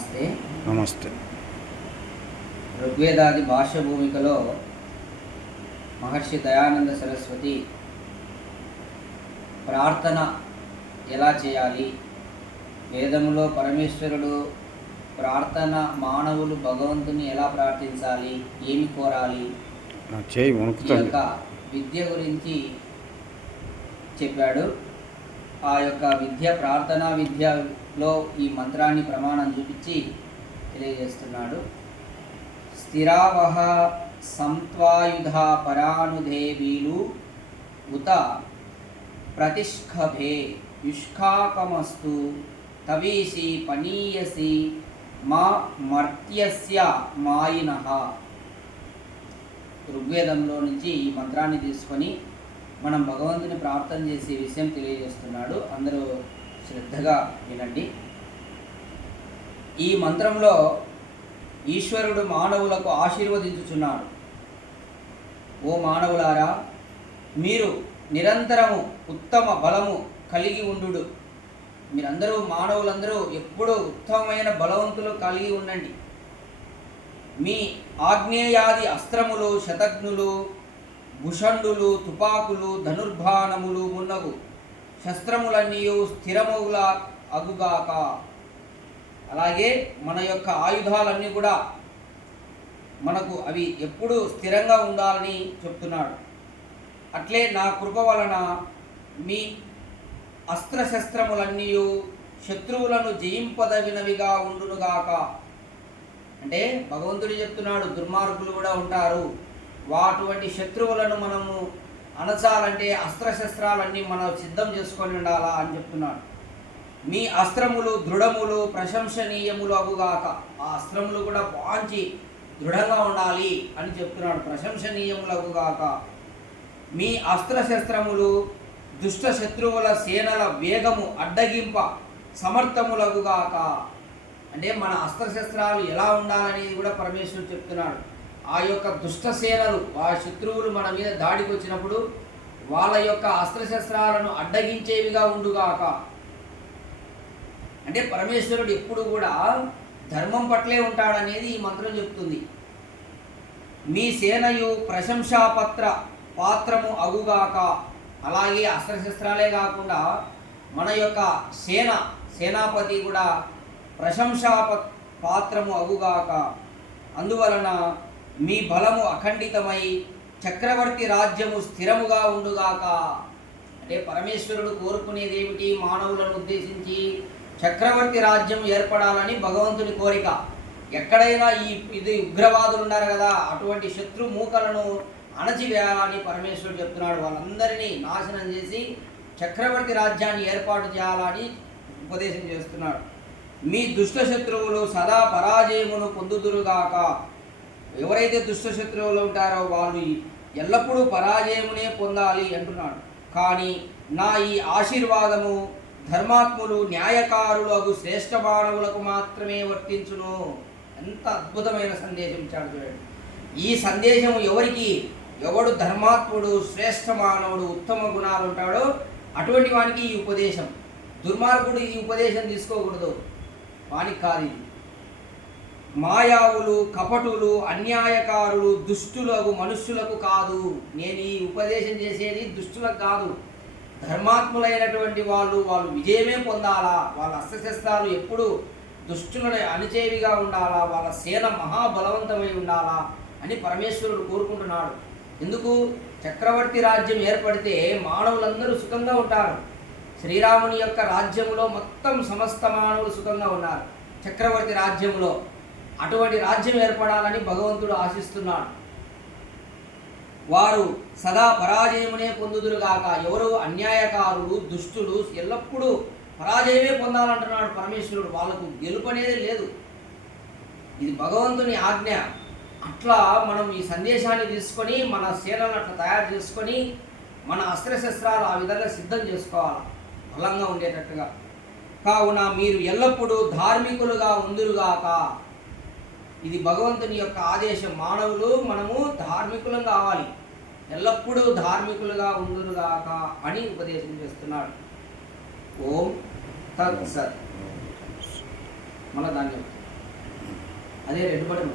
నమస్తే. నమస్తే. ఋగ్వేదాది భాష్య భూమికలో మహర్షి దయానంద సరస్వతి ప్రార్థన ఎలా చేయాలి, వేదములో పరమేశ్వరుడు ప్రార్థన మానవులు భగవంతుని ఎలా ప్రార్థించాలి, ఏమి కోరాలి, ఈ యొక్క విద్య గురించి చెప్పాడు. ఆ యొక్క విద్య ప్రార్థనా విద్యలో ఈ మంత్రాన్ని ప్రమాణం చూపించి తెలియజేస్తున్నాడు. స్థిరావహ సంత్వాయుధ పరానుదేవీలు ఉత ప్రతిష్ఖభే యుష్కాకమస్తు తవీసి పనీయసి మా మర్త్యస్య మాయినః. ఋగ్వేదంలో నుంచి ఈ మంత్రాన్ని తీసుకొని మనం భగవంతుని ప్రార్థన చేసే విషయం తెలియజేస్తున్నాడు. అందరూ శ్రద్ధగా వినండి. ఈ మంత్రంలో ఈశ్వరుడు మానవులకు ఆశీర్వదించుచున్నాడు. ఓ మానవులారా, మీరు నిరంతరము ఉత్తమ బలము కలిగి ఉండు. మీరందరూ మానవులందరూ ఎప్పుడూ ఉత్తమమైన బలవంతులు కలిగి ఉండండి. మీ ఆగ్నేయాది అస్త్రములు, శతఘ్నులు, భుషండులు, తుపాకులు, ధనుర్బాణములు మున్నగు శస్త్రములన్నీ స్థిరముల అగుగాక. అలాగే మన యొక్క ఆయుధాలన్నీ కూడా మనకు అవి ఎప్పుడూ స్థిరంగా ఉండాలని చెప్తున్నాడు. అట్లే నా కృప వలన మీ అస్త్రశస్త్రములన్నీ శత్రువులను జయింపదగినవిగా ఉండునుగాక. అంటే భగవంతుడు చెప్తున్నాడు, దుర్మార్గులు కూడా ఉంటారు, అటువంటి శత్రువులను మనము అణచాలంటే అస్త్రశస్త్రాలన్నీ మనం సిద్ధం చేసుకొని ఉండాలా అని చెప్తున్నాడు. మీ అస్త్రములు దృఢములు ప్రశంసనీయములు అగుగాక. ఆ అస్త్రములు కూడా బాంచి దృఢంగా ఉండాలి అని చెప్తున్నాడు. ప్రశంసనీయములు అగుగాక. మీ అస్త్రశస్త్రములు దుష్ట శత్రువుల సేనల వేగము అడ్డగింప సమర్థములగుగాక. అంటే మన అస్త్రశస్త్రాలు ఎలా ఉండాలనేది కూడా పరమేశ్వరుడు చెప్తున్నాడు. ఆ యొక్క దుష్ట సేనలు, ఆ శత్రువులు మన మీద దాడికి వచ్చినప్పుడు వాళ్ళ యొక్క అస్త్రశస్త్రాలను అడ్డగించేవిగా ఉండుగాక. అంటే పరమేశ్వరుడు ఎప్పుడు కూడా ధర్మం పట్లే ఉంటాడనేది ఈ మంత్రం చెప్తుంది. మీ సేనయు ప్రశంసాపత్ర పాత్రము అగుగాక. అలాగే అస్త్రశస్త్రాలే కాకుండా మన యొక్క సేనాపతి కూడా ప్రశంసా పాత్రము అగుగాక. అందువలన మీ బలము అఖండితమై చక్రవర్తి రాజ్యము స్థిరముగా ఉండుగాక. అంటే పరమేశ్వరుడు కోరుకునేది ఏమిటి? మానవులను ఉద్దేశించి చక్రవర్తి రాజ్యం ఏర్పడాలని భగవంతుని కోరిక. ఎక్కడైనా ఇది ఉగ్రవాదులు ఉన్నారు కదా, అటువంటి శత్రు మూకలను అణచివేయాలని పరమేశ్వరుడు చెప్తున్నాడు. వాళ్ళందరినీ నాశనం చేసి చక్రవర్తి రాజ్యాన్ని ఏర్పాటు చేయాలని ఉపదేశం చేస్తున్నాడు. మీ దుష్ట శత్రువులు సదా పరాజయమును పొందుదురుగాక. ఎవరైతే దుష్ట శత్రువులు ఉంటారో వాళ్ళు ఎల్లప్పుడూ పరాజయమునే పొందాలి అంటున్నాడు. కానీ నా ఈ ఆశీర్వాదము ధర్మాత్ములు న్యాయకారులు అగు శ్రేష్ఠ మానవులకు మాత్రమే వర్తించును. ఎంత అద్భుతమైన సందేశం ఇచ్చాడు చూడండి. ఈ సందేశం ఎవరికి? ఎవడు ధర్మాత్ముడు, శ్రేష్ఠ మానవుడు, ఉత్తమ గుణాలు ఉంటాడో అటువంటి వానికి ఈ ఉపదేశం. దుర్మార్గుడు ఈ ఉపదేశం తీసుకోకూడదు, వానికి కాదు ఇది. మాయావులు, కపటులు, అన్యాయకారులు, దుష్టులకు మనుష్యులకు కాదు. నేను ఈ ఉపదేశం చేసేది దుష్టులకు కాదు, ధర్మాత్ములైనటువంటి వాళ్ళు విజయమే పొందాలా. వాళ్ళ అస్త్రశస్త్రాలు ఎప్పుడు దుష్టులను అణిచేవిగా ఉండాలా, వాళ్ళ సేన మహాబలవంతమై ఉండాలా అని పరమేశ్వరుడు కోరుకుంటున్నాడు. ఎందుకు? చక్రవర్తి రాజ్యం ఏర్పడితే మానవులందరూ సుఖంగా ఉంటారు. శ్రీరాముని యొక్క రాజ్యంలో మొత్తం సమస్త మానవులు సుఖంగా ఉన్నారు చక్రవర్తి రాజ్యంలో. అటువంటి రాజ్యం ఏర్పడాలని భగవంతుడు ఆశిస్తున్నాడు. వారు సదా పరాజయమునే పొందుదురుగాక. ఎవరు? అన్యాయకారులు, దుష్టులు ఎల్లప్పుడూ పరాజయమే పొందాలంటున్నాడు పరమేశ్వరుడు. వాళ్ళకు గెలుపు అనేది లేదు. ఇది భగవంతుని ఆజ్ఞ. అట్లా మనం ఈ సందేశాన్ని తీసుకొని మన సేనలను అట్లా తయారు చేసుకొని మన అస్త్రశస్త్రాలు ఆ విధంగా సిద్ధం చేసుకోవాలి, బలంగా ఉండేటట్టుగా. కావున మీరు ఎల్లప్పుడూ ధార్మికులుగా ఉందురుగాక. ఇది భగవంతుని యొక్క ఆదేశం. మానవులు మనము ధార్మికులం కావాలి, ఎల్లప్పుడూ ధార్మికులుగా ఉండునుగాక అని ఉపదేశం చేస్తున్నాడు. ఓం తత్సత్. మన ధాన్యం. అదే రెడ్ బటన్.